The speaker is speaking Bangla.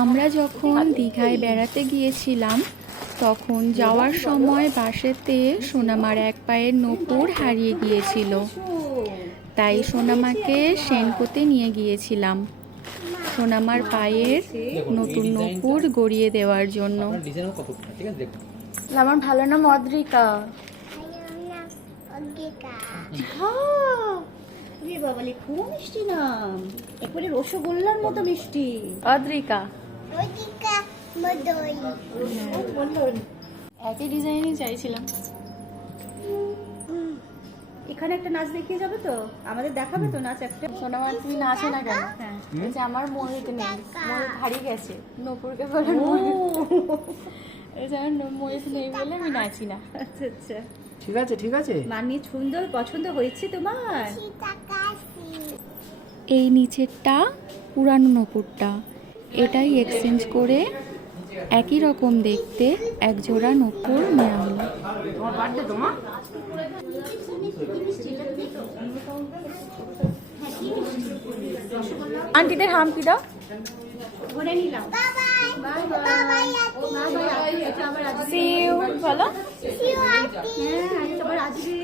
আমরা যখন দীঘায় বেড়াতে গিয়েছিলাম তখন যাওয়ার সময় বাসেতে সোনামার এক পায়ের নূপুর হারিয়ে গিয়েছিল, তাই সোনামাকে সেনকোতে নিয়ে গিয়েছিলাম সোনামার পায়ের নতুন নূপুর গড়িয়ে দেওয়ার জন্য। আমার ভালো নাম অদ্রিকা। বাবালি খুব মিষ্টি নাম, একবারে রসগোল্লার মতো মিষ্টি। অদ্রিকা একই ডিজাইনই চাইছিলাম। এখানে একটা নাচ দেখিয়ে যাবে তো, আমাদের দেখাবে তো নাচ একটা। সোনামা তুমি নাচো না কেন? যে আমার ময়ূর নেই, ময়ূর হারিয়ে গেছে, নূপুরকে বলে ময়ূর নেই বলে আমি নাচি না। আচ্ছা আচ্ছা, ঠিক আছে ঠিক আছে। মানিয়ে সুন্দর পছন্দ হয়েছে তোমার? এই নিচেরটা পুরানো নূপুরটা, এটাই এক্সচেঞ্জ করে একই রকম দেখতে এক জোড়া নূপুর নেওয়া হলো। তোমার বার্থডে তোমার? আন্টিদের হাম্পি দাও। ঘুরে নিলাম। See you বলো। হ্যাঁ, আবার আসবে।